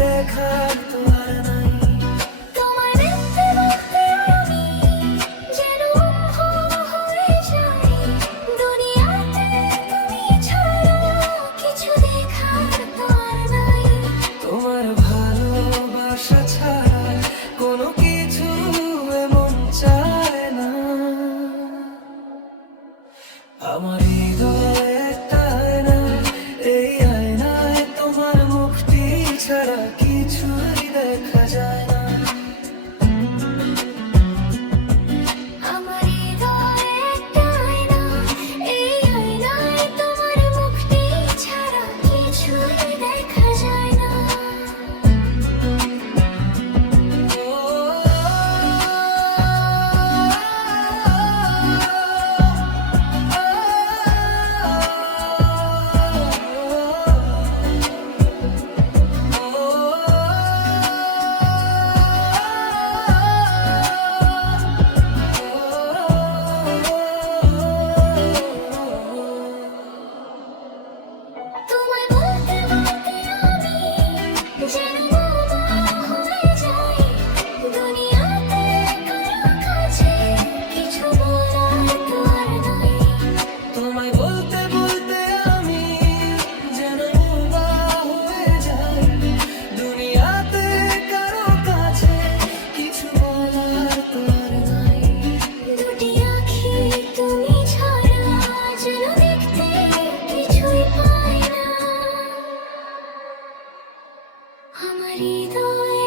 দেখার তো আর নাই। তোমায় দেখতে দেখতে আমি যেন অন্ধ হয়ে যাই। দুনিয়াতে তুমি ছাড়া কিছু দেখার তো আর নাই। তোমার ভালোবাসা ছাড়া কোনো কিছু এমন চায় না। আমার হৃদয় একটা আয়না, এই আয়নায় তোমার মুখটি ছাড়া কিছুই দেখা যায় না। আমার হৃদয়ে একটা আয়না, এই আয়নায় তোমার মুখটি ছাড়া কিছুই দেখা যায় না। তোমায় বলতে বলতে আমি যেন বোবা হয়ে যাই। দুনিয়াতে কারো কাছে কিছু বলার তো আর নাই। তোমায় বলতে বলতে আমি যেন বোবা হয়ে যাই। দুনিয়াতে কারো কাছে কিছু বলার তো আর নাই। দুটি আঁখি তুমি ছাড়া যেন দেখতে কিছুই পাই না। আমার হৃদয়ে